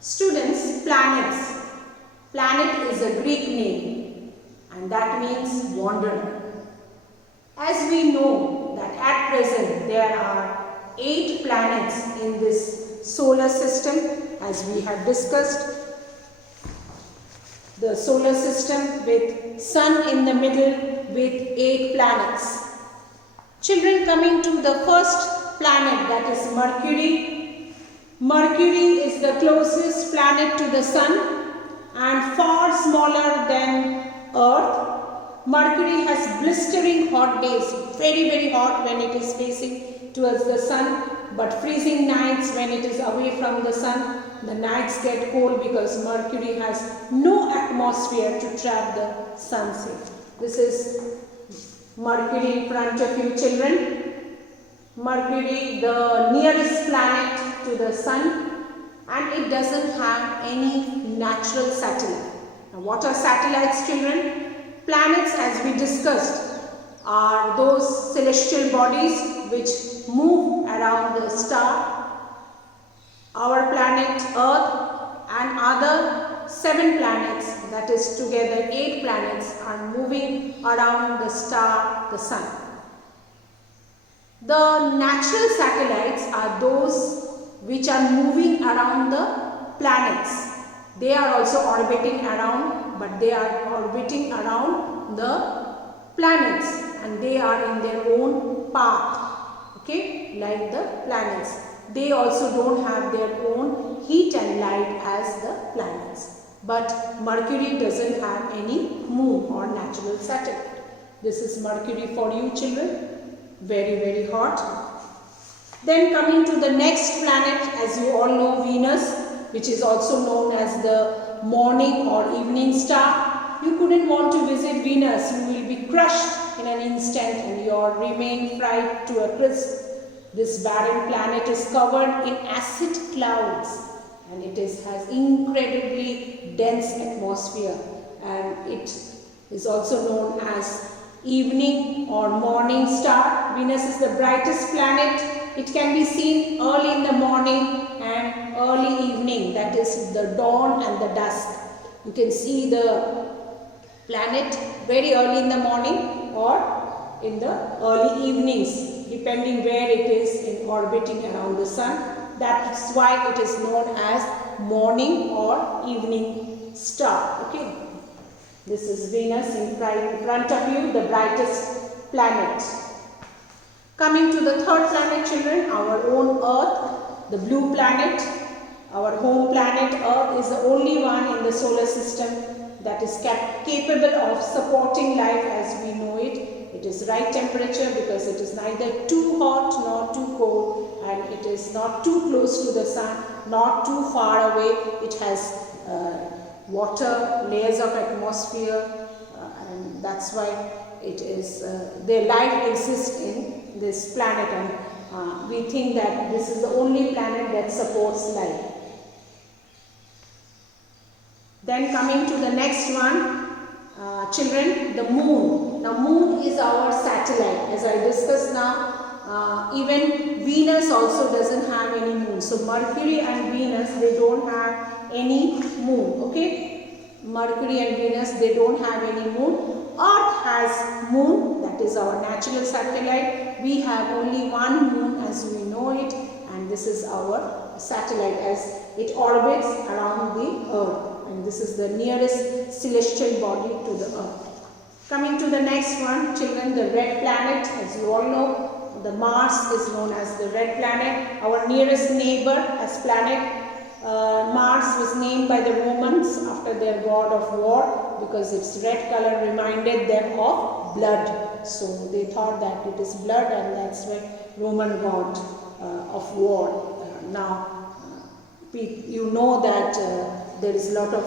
Students, planets. Planet is a Greek name and that means wanderer. As we know that at present there are 8 planets in this solar system, as we have discussed. The solar system with sun in the middle with 8 planets. Children, coming to the first planet, that is Mercury. Mercury is the closest planet to the sun and far smaller than Earth. Mercury has blistering hot days, very hot when it is facing towards the sun, but freezing nights when it is away from the sun. The nights get cold because Mercury has no atmosphere to trap the sun's heat. This is Mercury in front of you, children. Mercury, the nearest planet to the sun, and it doesn't have any natural satellite. Now, what are satellites, children? Planets, as we discussed, are those celestial bodies which move around the star. Our planet Earth and other 7 planets, that is together 8 planets, are moving around the star, the sun. The natural satellites are those which are moving around the planets. They are also orbiting around, but they are orbiting around the planets and they are in their own path, okay, like the planets. They also don't have their own heat and light as the planets. But Mercury doesn't have any moon or natural satellite. This is Mercury for you, children. Very hot. Then coming to the next planet, as you all know, Venus, which is also known as the morning or evening star. You couldn't want to visit Venus. You will be crushed in an instant and your remain fried to a crisp. This barren planet is covered in acid clouds and it has incredibly dense atmosphere, and it is also known as evening or morning star. Venus is the brightest planet. It can be seen early in the morning and early evening, that is the dawn and the dusk. You can see the planet very early in the morning or in the early evenings, depending where it is in orbiting around the sun. That's why it is known as morning or evening star. Okay, this is Venus in front of you, the brightest planet. Coming to the third planet, children, our own Earth, the blue planet. Our home planet Earth is the only one in the solar system that is capable of supporting life as we know it. It is right temperature because it is neither too hot nor too cold, and it is not too close to the sun, not too far away. It has water, layers of atmosphere, and that's why it is their life exists in this planet, and we think that this is the only planet that supports life. Then coming to the next one, children, the moon. The moon is our satellite. As I discussed now, even Venus also doesn't have any moon. So Mercury and Venus, they don't have any moon. Okay, Mercury and Venus, they don't have any moon. Earth has moon, that is our natural satellite. We have only one moon as we know it, and this is our satellite as it orbits around the Earth. And this is the nearest celestial body to the Earth. Coming to the next one, children, the red planet. As you all know, the Mars is known as the red planet. Our nearest neighbor as planet. Mars was named by the Romans after their god of war because its red color reminded them of blood. So they thought that it is blood, and that's why Roman god of war. Now, you know that there is a lot of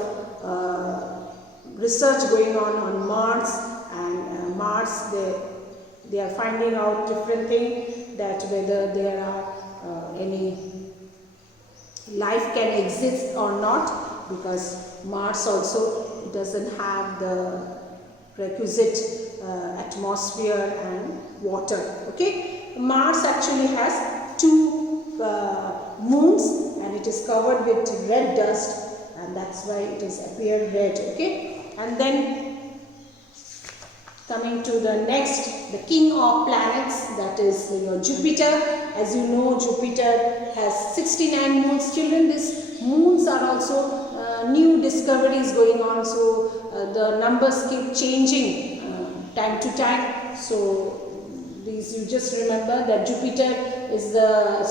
research going on Mars, and Mars, they are finding out different things, that whether there are any life can exist or not, because Mars also doesn't have the requisite atmosphere and water. Okay, Mars actually has 2 moons, and it is covered with red dust, and that's why it is appear red. Okay, and then coming to the next, the king of planets, that is your Jupiter. As you know, Jupiter has 69 moons. Children, these moons are also new discoveries going on, so the numbers keep changing time to time. So these, you just remember that Jupiter is the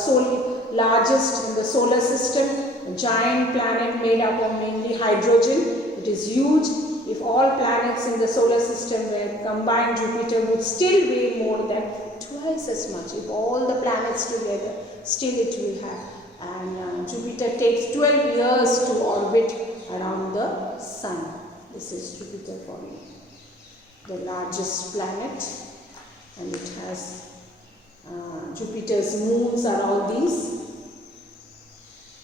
largest in the solar system, a giant planet made up of mainly hydrogen. It is huge. If all planets in the solar system were combined, Jupiter would still weigh more than twice as much. If all the planets together, still it will have. And Jupiter takes 12 years to orbit around the Sun. This is Jupiter for you, the largest planet, and it has Jupiter's moons are all these.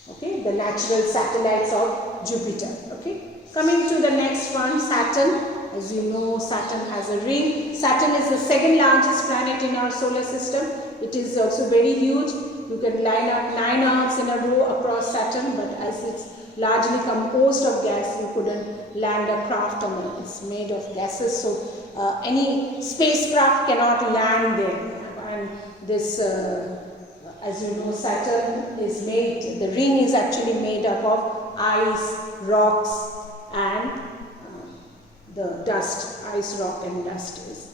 Okay, the natural satellites of Jupiter. Okay, coming to the next one, Saturn. As you know, Saturn has a ring. Saturn is the second largest planet in our solar system. It is also very huge. You can line up 9 arcs in a row across Saturn, but as it's largely composed of gas, you couldn't land a craft on it. It's made of gases, so any spacecraft cannot land there. And this, as you know, Saturn is made, the ring is actually made up of ice, rocks, and the dust. Ice, rock, and dust is.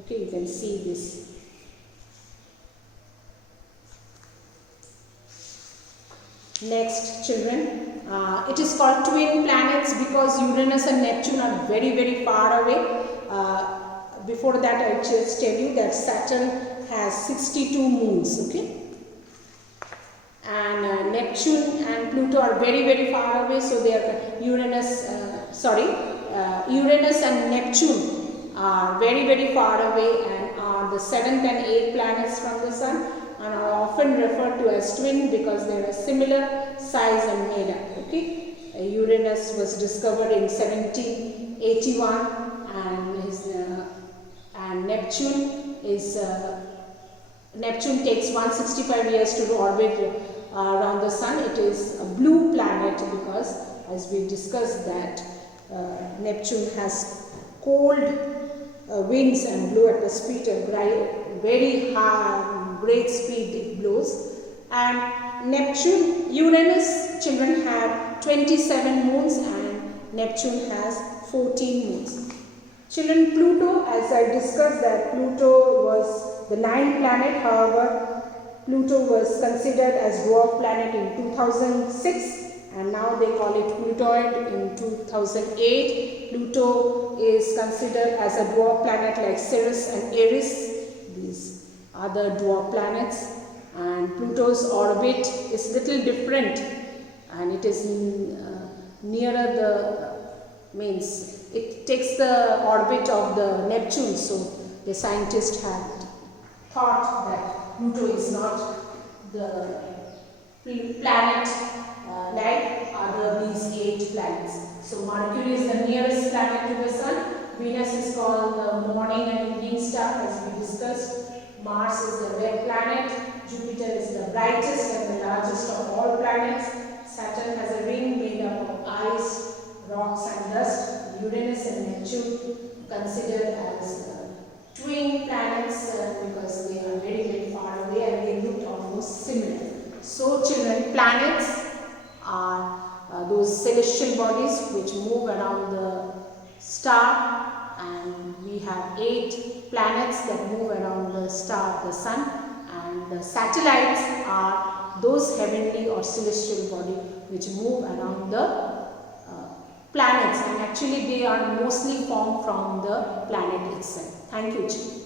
Okay, you can see this. Next, children, it is called twin planets because Uranus and Neptune are very, very far away. Before that, I just tell you that Saturn has 62 moons. Okay, and Neptune and Pluto are very, very far away. So they are Uranus and Neptune are very, very far away and are the 7th and 8th planets from the Sun, and are often referred to as twin because they are similar size and made up. Okay, Uranus was discovered in 1781, and Neptune is Neptune takes 165 years to orbit around the Sun. It is a blue planet because, as we discussed, that Neptune has cold winds and blow at the speed of very high, great speed it blows. And Uranus, children, have 27 moons and Neptune has 14 moons. Children, Pluto, as I discussed that Pluto was the 9th planet. However, Pluto was considered as dwarf planet in 2006. And now they call it Plutoid in 2008. Pluto is considered as a dwarf planet like Ceres and Eris, these other dwarf planets. And Pluto's orbit is little different, and it is nearer the it takes the orbit of the Neptune. So the scientists had thought that Pluto is not the planet like other these 8 planets. So Mercury is the nearest planet to the Sun. Venus is called the morning and evening star, as we discussed. Mars is the red planet. Jupiter is the brightest and the largest of all planets. Saturn has a ring made up of ice, rocks, and dust. Uranus and Neptune considered as twin planets because they are very, very far away and they look almost similar. So children, planets are those celestial bodies which move around the star, and we have 8 planets that move around the star, the Sun, and the satellites are those heavenly or celestial bodies which move around the planets, and actually they are mostly formed from the planet itself. Thank you, children.